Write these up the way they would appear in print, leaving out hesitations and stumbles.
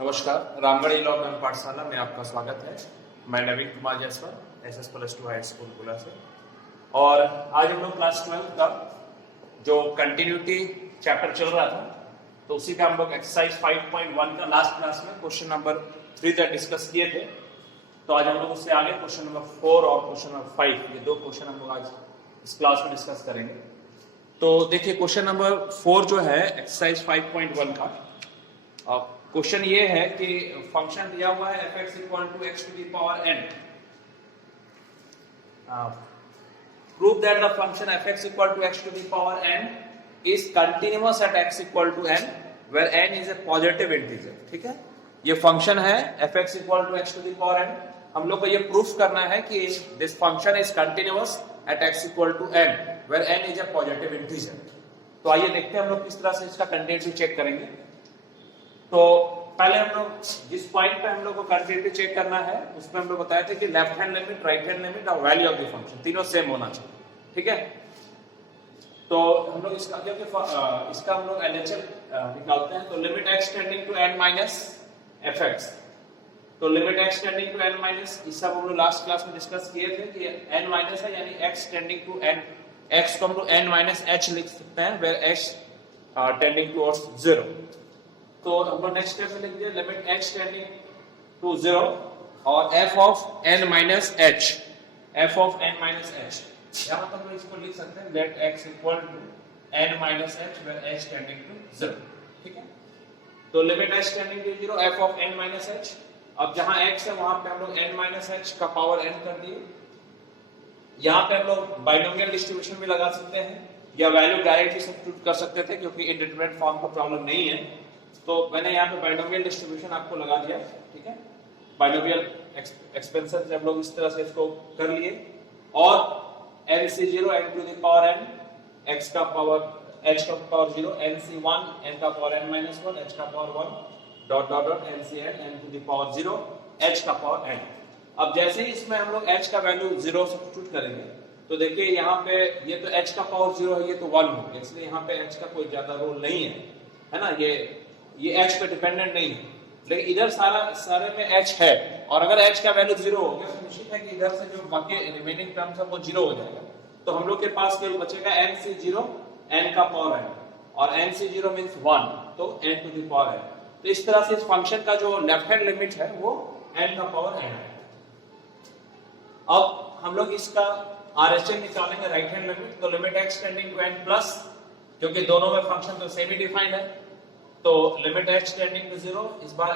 नमस्कार, रामगढ़ लॉ पाठशाला में आपका स्वागत है। मैं Naveen Kumar Jaiswal SS+2 high school Pula से। और आज हम लोग क्लास 12 का जो कंटिन्यूटी चैप्टर चल रहा था, तो उसी का हम लोग एक्सरसाइज 5.1 का लास्ट क्लास में क्वेश्चन नंबर 3 तक डिस्कस किए थे। तो आज हम लोग उससे आगे क्वेश्चन नंबर 4 और क्वेश्चन नंबर 5, ये दो क्वेश्चन हम लोग आज इस क्लास में डिस्कस करेंगे। तो देखिए, क्वेश्चन नंबर 4 जो है एक्सरसाइज 5.1 का क्वेश्चन ये है कि फंक्शन दिया हुआ है f(x) = x to the power n। Prove that the function f(x) = x to the power n is continuous at x = n where n is a positive integer। ठीक है, ये फंक्शन है f(x) = x to the power n। हम लोग को ये proof करना है कि this function is continuous at x = n where n is a positive integer। तो आइए देखते हैं हम लोग किस तरह से इसका कंटिन्यूटी चेक करेंगे। तो पहले हम लोग जिस पॉइंट पे हम लोग को कंटिन्यूटी चेक करना है उसमें हम लोग बताए थे कि left hand limit, right hand limit और वैल्यू ऑफ द फंक्शन तीनों सेम होना चाहिए। ठीक है, तो हम लोग इसका इसका हम लोग LHS निकालते हैं। तो limit x tending to n minus fx, तो limit x tending to n minus, इस सब हम लोग लास्ट क्लास में डिस्कस किए थे कि n माइनस है, यानी x tending to n, x को हम लोग n माइनस h लिख सकते हैं वेयर x टेंडिंग टुवर्ड्स 0। तो हम लोग नेक्स्ट स्टेप में लिख दिया लिमिट h टेंडिंग टू 0 और f of n minus h, f of n minus h, यहां पर हम इसको लिख सकते हैं let x equal to n minus h where h tending to 0। ठीक है, तो limit h tending to 0 f of n minus h। अब जहां x है वहां पे हम लोग n माइनस h का पावर n कर दिए। यहां पे हम लोग बाइनोमियल डिस्ट्रीब्यूशन भी लगा सकते हैं या वैल्यू डायरेक्टली सब्स्टिट्यूट कर सकते थे, क्योंकि इंडिटरमिनेट फॉर्म का प्रॉब्लम नहीं है। तो मैंने यहाँ पे बाइनोमियल डिस्ट्रीब्यूशन आपको लगा दिया। ठीक है, बाइनोमियल एक्सपेंशन से हम लोग इस तरह से इसको कर लिए और NC0 n to the power n, x का पावर h का पावर 0, NC1 n का पावर n माइनस 1, h का power 1 dot dot dot NCn n to the power 0, h का पावर n। अब जैसे ही इसमें हम लोग h का वैल्यू 0 सब्स्टिट्यूट करेंगे तो देखिए यहाँ पे ये तो h का पावर 0 है, ये तो 1 हो गया, इसलिए यहाँ पे h का कोई ज्यादा रोल नहीं है ना, ये h पे डिपेंडेंट नहीं है। लेकिन इधर सारे में h है, और अगर h का वैल्यू 0 हो गया तो निश्चित है कि इधर से जो बाकी रिमेनिंग टर्म्स है वो 0 हो जाएगा। तो हम लोग के पास केवल बचेगा NC0 n का पावर n, और NC0 मींस 1, तो n to the power n। तो इस तरह से इस फंक्शन का जो लेफ्ट हैंड लिमिट है वो n का पावर n है। अब हम लोग इसका RHS निकालेंगे राइट हैंड लिमिट। तो limit x tending to n plus, क्योंकि दोनों में फंक्शन तो सेमी डिफाइंड है, तो लिमिट h टेंडिंग टू 0, इस बार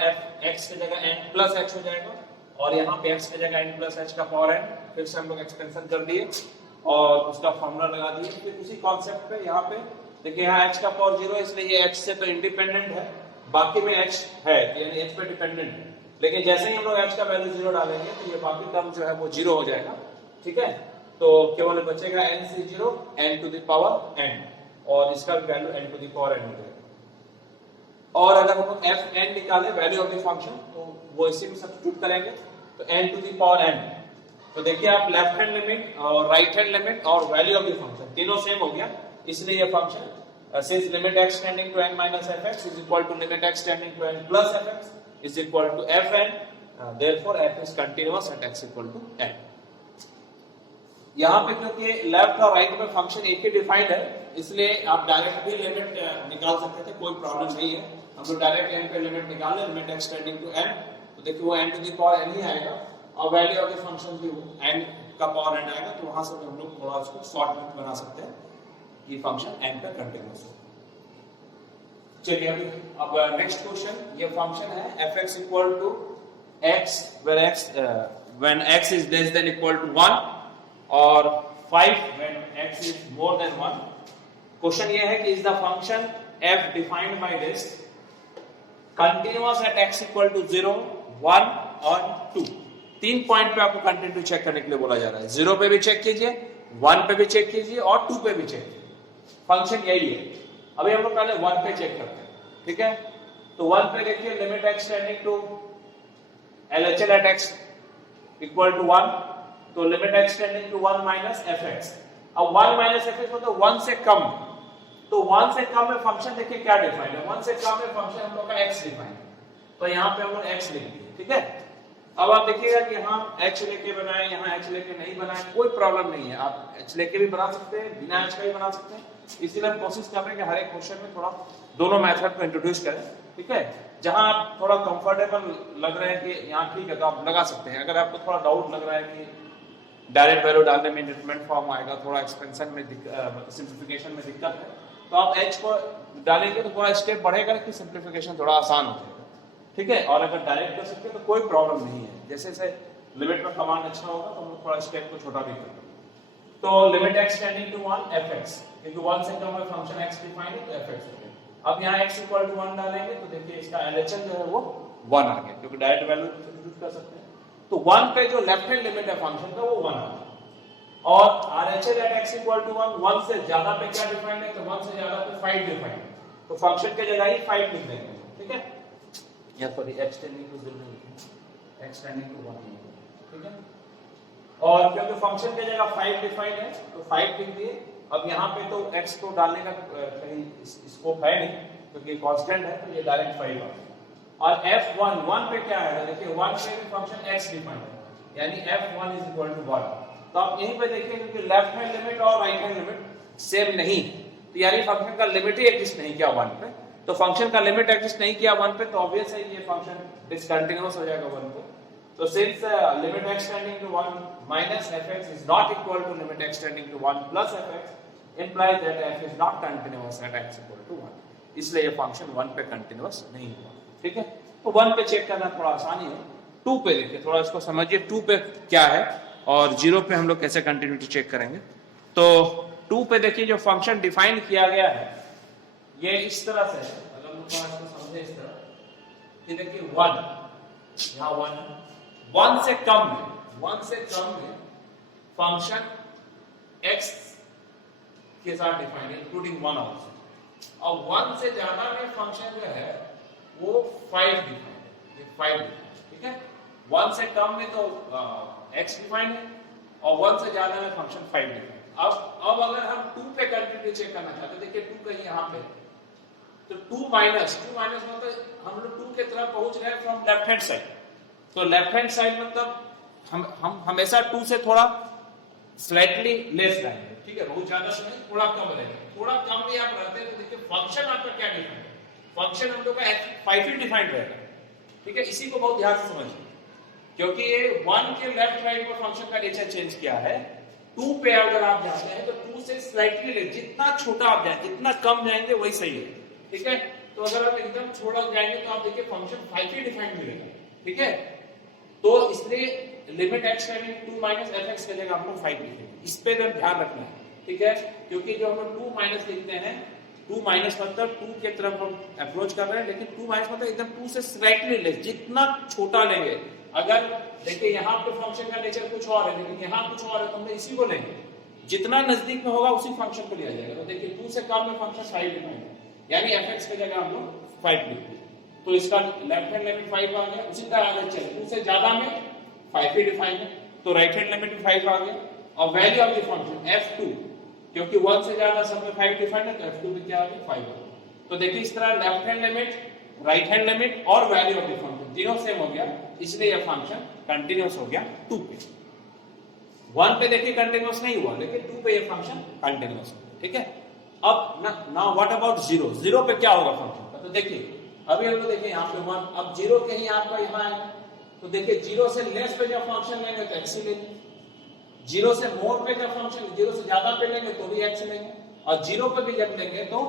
x की जगह n प्लस h हो जाएगा, और यहाँ पे x की जगह n प्लस h का पावर n, फिर से हम लोग एक्सपेंशन कर दिए और उसका फॉर्मूला लगा दिए। फिर उसी कॉन्सेप्ट पे यहाँ पे देखिए, यहाँ h का पावर 0 है, इसलिए ये h से तो इंडिपेंडेंट है, बाकी में h है यानी h पे डिपेंडेंट है। लेकिन जैसे ही हम लोग h का वैल्यू 0 डालेंगे तो ये बाकी टर्म जो है वो 0 हो जाएगा। ठीक है, तो केवल बचेगा NC0 n to the power n, और इसका value n to the power n हो जाएगा। और अगर हम लोग fn निकाले वैल्यू ऑफ द फंक्शन, तो वो इसी में सब्स्टिट्यूट करेंगे, तो n to the power n। तो देखिए आप लेफ्ट हैंड लिमिट और राइट हैंड लिमिट और वैल्यू ऑफ द फंक्शन तीनों सेम हो गया, इसलिए ये function since limit x tending to n minus fx is equal to limit x tending to n plus fx is equal to fn, therefore f is continuous at x equal to n। यहाँ पे क्योंकि left और right में function एक ही defined है, इसलिए आप direct भी लिमिट निकाल सकते थे, कोई प्रॉब्लम नहीं है। हम लोग डायरेक्ट n पे लिमिट निकाले, limit x tending to n, तो देखिए वो n to the power n ही आएगा, और वैल्यू ऑफ द फंक्शन भी n का पावर n आएगा, तो वहां से हम लोग थोड़ा उसको शॉर्ट में बना सकते हैं कि फंक्शन n पे कंटीन्यूअस हो। चलिए अब नेक्स्ट क्वेश्चन, ये फंक्शन है f(x) equal to x where x when x is less than equal to 1 और 5 when x is more than 1। Question ये है कि is the function f defined by this continuous at x equal to 0, 1 और 2। 3 point पे आपको continuity check करने के लिए बोला जा रहा है। 0 पे भी चेक कीजिए, 1 पे भी चेक कीजिए और 2 पे भी चेक कीजिए। फंक्शन यही है। अभी हम लोग पहले 1 पे चेक करते हैं। ठीक है, तो 1 पे देखिए limit x tending to LHS at x equal to 1, तो limit x tending to 1 minus fx। अब 1 माइनस fx मतलब 1 से कम, तो 1 से कम में फंक्शन देखिए क्या डिफाइंड है, 1 से कम में फंक्शन हम लोग का x डिफाइंड है। तो यहाँ पे हम लोग x लिख दिए, ठीक है। अब आप देखिएगा कि यहाँ h लेके बनाए, यहाँ h लेके नहीं बनाए, कोई प्रॉब्लम नहीं है, आप h लेके भी बना सकते हैं, बिना h का भी बना सकते हैं। इसीलिए हम कोशिश कर रहे हैं कि हर एक क्वेश्चन में थोड़ा दोनों मेथड को इंट्रोड्यूस करें, ठीक है। जहां आप थोड़ा कंफर्टेबल लग रहा है कि यहाँ ठीक है तो आप लगा सकते हैं। अगर आपको थोड़ा डाउट लग रहा है कि डायरेक्ट वैल्यू डालने में डिटरमिनेंट फॉर्म आएगा, थोड़ा एक्सपेंशन में सिंप्लीफिकेशन में दिक्कत है, तो आप h को डालेंगे तो थोड़ा स्टेप बढ़ेगा कि सिंप्लीफिकेशन थोड़ा आसान हो जाएगा, ठीक है। और अगर डायरेक्ट कर सकते हैं तो कोई प्रॉब्लम नहीं है, जैसे जैसे लिमिट में कमांड अच्छा होगा तो हम लोग थोड़ा स्टेप को छोटा भी करेंगे। तो limit x tending to 1 fx, क्योंकि 1 से कम है फंक्शन x डिफाइंड है तो fx हो गया। अब यहाँ x इक्वल टू 1 डालेंगे तो देखिए इसका LHS जो है वो 1 आ गया, क्योंकि डायरेक्ट वैल्यू यूज कर सकते हैं। तो 1 पे जो लेफ्ट हैंड लिमिट है फंक्शन का वो 1 आ गया, और RHS at x equal to 1, 1 से ज्यादा पे क्या डिफाइंड है, तो 1 से ज्यादा पे 5 डिफाइंड है, तो फंक्शन के जगह ही 5 लिख देंगे, ठीक है। या सॉरी x टेंडिंग टू 0 लिखेंगे, x टेंडिंग टू 1, ठीक है। और क्योंकि फंक्शन की जगह 5 डिफाइंड है तो 5 लिख दिए। अब यहाँ पे तो x को डालने का कहीं स्कोप है नहीं, क्योंकि कांस्टेंट है, तो ये डायरेक्ट 5 आ गया। और f1 1 पे क्या है, देखिए 1 पे भी फंक्शन x डिफाइंड है, यानी f1 इज इक्वल टू 1। तो आप यहीं पे देखिए क्योंकि लेफ्ट हैंड लिमिट और राइट हैंड लिमिट सेम नहीं, तो यानी फंक्शन का लिमिट ही एग्जिस्ट नहीं किया 1 पे। तो फंक्शन का लिमिट एग्जिस्ट नहीं किया 1 पे, तो ऑब्वियस है ये फंक्शन डिसकंटीन्यूअस हो जाएगा 1 पे। So since limit x tending to 1 minus fx is not equal to limit x tending to 1 plus fx, implies that f is not continuous at x equal to 1. इसलिए ये function 1 पे continuous नहीं हुआ, ठीक है। तो 1 पे चेक करना थोड़ा आसानी है। 2 पे देखिए, थोड़ा इसको समझिए 2 पे क्या है और 0 पे हम लोग कैसे कंटिन्यूटी चेक करेंगे। तो 2 पे देखिए जो फंक्शन डिफाइन किया गया है ये इस तरह से है, अगर हम थोड़ा इसको समझे इस तरह, ये देखिए 1, यहाँ 1 1 से कम में फंक्शन x के साथ डिफाइन है इंक्लूडिंग 1 आल्सो, और 1 से ज्यादा में फंक्शन जो है वो 5 डिफाइन है, ये 5 डिफाइन, ठीक है। 1 से कम में तो x डिफाइन है और 1 से ज्यादा में फंक्शन 5 डिफाइन। अब अगर हम 2 पे कंटिन्यूटी चेक करना चाहते हैं, देखिए 2 कहीं यहाँ पे, तो 2 माइनस मतलब हम लोग 2 के तरफ पहुंच रहे हैं फ्रॉम लेफ्ट हैंड साइड। तो लेफ्ट हैंड साइड मतलब हम हमेशा 2 से थोड़ा स्लाइटली लेस रहेंगे, ठीक है, बहुत ज्यादा नहीं, थोड़ा कम रहेंगे। थोड़ा कम भी आप रहते हैं तो देखिए फंक्शन आपका क्या डिफाइंड है, फंक्शन हम लोग का 5 ही डिफाइंड रहेगा, ठीक है। इसी को बहुत ध्यान से समझिए, क्योंकि ये 1 के लेफ्ट राइट में फंक्शन का नेचर चेंज किया है। 2 पे अगर आप जाते हैं तो 2 से स्लाइटली ले, जितना छोटा आप जाए, जितना कम जाएंगे वही सही है, ठीक है। तो अगर आप एकदम छोटा जाएंगे तो आप देखिए फंक्शन 5 ही डिफाइंड मिलेगा, ठीक है। तो इसलिए limit x tending to 2 minus fx के जगह हम लोग 5 लिखेंगे, इस पे ध्यान रखना है, ठीक है। क्योंकि जो हम लोग 2 माइनस लिखते हैं, 2 माइनस मतलब 2 के तरफ हम अप्रोच कर रहे हैं, लेकिन 2 माइनस मतलब एकदम 2 से स्लाइटली लेस, जितना छोटा लेंगे। अगर देखिए यहाँ पे फंक्शन का नेचर कुछ और है लेकिन यहाँ कुछ और है, तो हम इसी को लेंगे, जितना नजदीक में होगा उसी फंक्शन को लिया जाएगा। तो देखिए 2 से कम में फंक्शन 5 डिफाइन है, यानी fx की जगह हम लोग 5 लिखते हैं, तो इसका लेफ्ट हैंड लिमिट 5 आ गया। उसी तरह आगे चले 2 से ज्यादा में 5 ही डिफाइन है, तो राइट हैंड लिमिट 5 आ गया। और value of the function f2, क्योंकि 1 से ज्यादा सब में 5 डिफाइन है, तो f2 में क्या आ गया 5 आ गया। तो देखिए इस तरह left hand limit, right hand limit और वैल्यू ऑफ द फंक्शन तीनों सेम हो गया, इसलिए यह फंक्शन कंटिन्यूअस हो गया 2 पे। 1 पे देखिए कंटिन्यूअस नहीं हुआ, लेकिन 2 पे यह फंक्शन कंटिन्यूअस हो गया, ठीक है। अब नाउ व्हाट अबाउट 0? 0 पे क्या होगा फंक्शन का? तो देखिए अभी हम लोग देखिए यहाँ पे 1, अब 0 कहीं आपका यहाँ है, तो देखिए 0 से लेस पे जब फंक्शन लेंगे तो x लेंगे, 0 से मोर पे जब फंक्शन 0 से ज्यादा पे लेंगे तो भी x लेंगे, और 0 पे भी जब लेंगे तो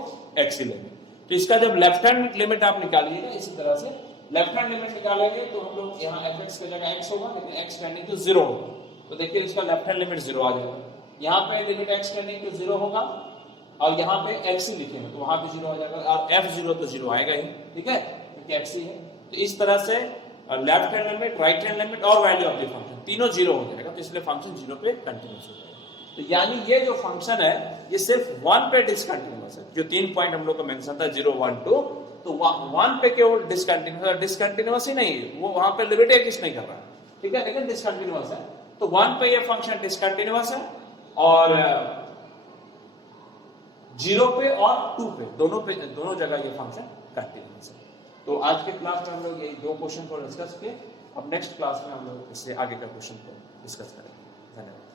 x लेंगे। तो इसका जब लेफ्ट हैंड लिमिट आप निकालिएगा, इसी तरह से लेफ्ट हैंड लिमिट निकालेंगे तो हम लोग यहाँ fx की जगह x होगा, लेकिन x टेंडिंग टू 0 होगा, तो देखिए इसका लेफ्ट हैंड लिमिट 0 आ जाएगा। यहाँ पे लिमिट x टेंडिंग टू 0 होगा और यहाँ पे x ही लिखेंगे तो वहां पे 0 आ जाएगा, और f0 तो 0 आएगा ही, ठीक है, क्योंकि x ही है। तो इस तरह से left hand limit, right hand limit और वैल्यू ऑफ द फंक्शन तीनों 0 हो जाएगा, तो इसलिए फंक्शन 0 पे कंटिन्यूअस हो जाएगा। तो यानी ये जो फंक्शन है ये सिर्फ 1 पे डिसकंटिन्यूअस है, जो 3 पॉइंट हम लोग का मेंशन था 0, 1, 2, तो 1 पे केवल डिसकंटिन्यूअस ही नहीं, वो वहां पे लिमिट एग्जिस्ट नहीं कर रहा है, ठीक है, लेकिन डिसकंटिन्यूअस है। तो 1 पे ये फंक्शन डिसकंटिन्यूअस है, और 0 पे और 2 पे दोनों जगह ये फंक्शन कंटिन्यूअस है। तो आज के क्लास में हम लोग यही 2 क्वेश्चन को डिस्कस किए। अब नेक्स्ट क्लास में हम लोग इससे आगे का क्वेश्चन को डिस्कस करेंगे। धन्यवाद।